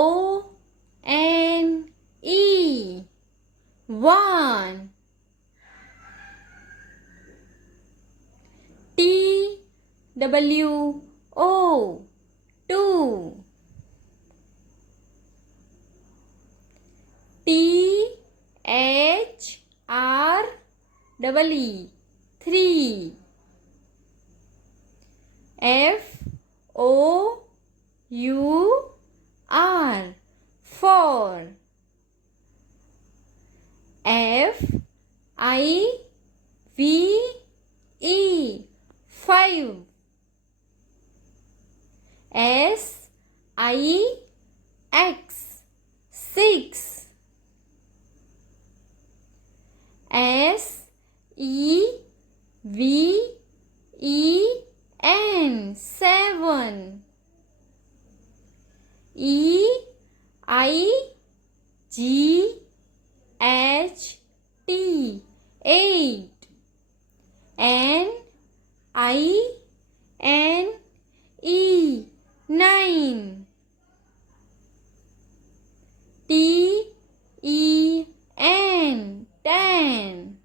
O N E. One. T W O. Two. T H R E E. Three. F O U R. Four. F I V E. Five. S I X. Six. S E V E N. Seven. E I G H T. Eight. N I N E. Nine. T E N. Ten.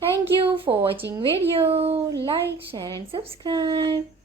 Thank you for watching video. Like, share and subscribe.